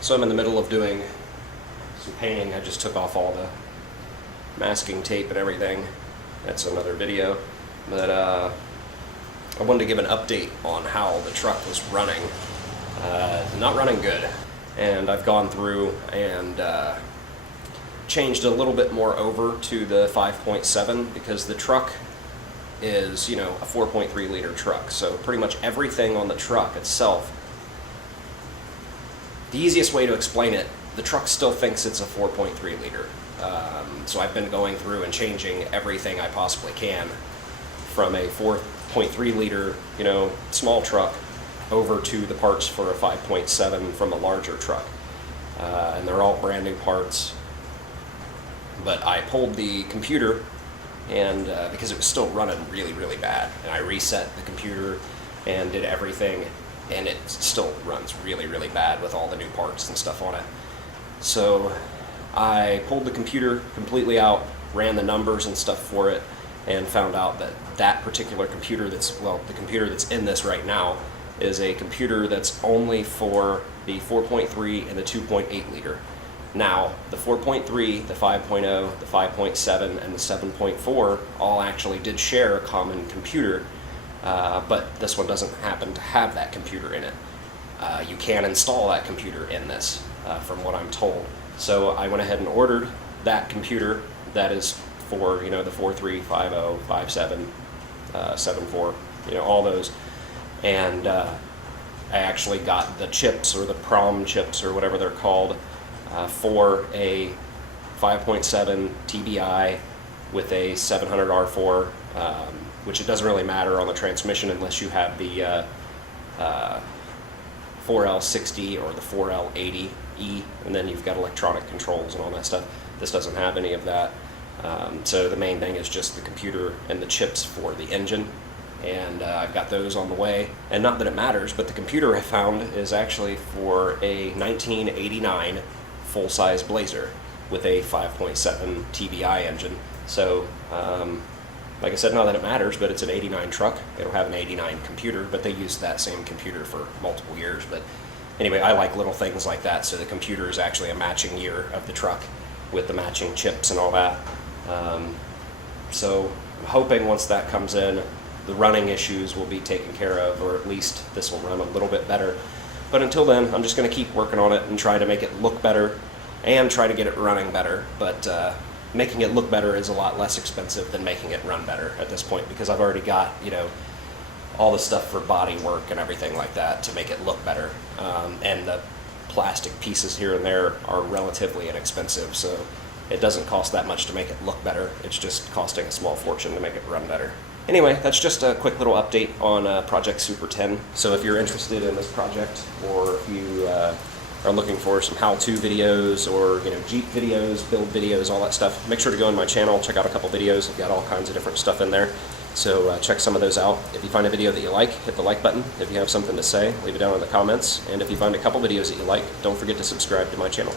So I'm in the middle of doing some painting. I just took off all the masking tape and everything. That's another video. But I wanted to give an update on how the truck was running. Not running good. And I've gone through and changed a little bit more over to the 5.7 because the truck is, you know, a 4.3 liter truck. So pretty much everything on the truck itself, the easiest way to explain it, the truck still thinks it's a 4.3 liter. So I've been going through and changing everything I possibly can from a 4.3 liter, you know, small truck over to the parts for a 5.7 from a larger truck. And they're all brand new parts. But I pulled the computer and because it was still running really, really bad, and I reset the computer and did everything, and it still runs really, really bad with all the new parts and stuff on it. So I pulled the computer completely out, ran the numbers and stuff for it, and found out that that particular computer that's, well, the computer that's in this right now is a computer that's only for the 4.3 and the 2.8 liter. Now, the 4.3, the 5.0, the 5.7, and the 7.4 all actually did share a common computer, but this one doesn't happen to have that computer in it. You can install that computer in this, from what I'm told. So I went ahead and ordered that computer that is for, you know, the 4.3, 5.0, 5.7, 7.4, you know, all those. And I actually got the chips, or the PROM chips, or whatever they're called, for a 5.7 TBI with a 700 R4, which it doesn't really matter on the transmission unless you have the 4L60 or the 4L80E, and then you've got electronic controls and all that stuff. This doesn't have any of that. So the main thing is just the computer and the chips for the engine. And I've got those on the way. And not that it matters, but the computer I found is actually for a 1989 full-size Blazer with a 5.7 TBI engine. So, like I said, not that it matters, but it's an 89 truck. It'll have an 89 computer, but they used that same computer for multiple years. But anyway, I like little things like that, so the computer is actually a matching year of the truck with the matching chips and all that. So I'm hoping once that comes in, the running issues will be taken care of, or at least this will run a little bit better. But until then, I'm just going to keep working on it and try to make it look better and try to get it running better. But making it look better is a lot less expensive than making it run better at this point, because I've already got, you know, all the stuff for body work and everything like that to make it look better. And the plastic pieces here and there are relatively inexpensive, so it doesn't cost that much to make it look better. It's just costing a small fortune to make it run better. Anyway, that's just a quick little update on Project Super 10. So if you're interested in this project, or if you are looking for some how-to videos, or, you know, Jeep videos, build videos, all that stuff, make sure to go on my channel, check out a couple videos. I've got all kinds of different stuff in there. So check some of those out. If you find a video that you like, hit the like button. If you have something to say, leave it down in the comments. And if you find a couple videos that you like, don't forget to subscribe to my channel.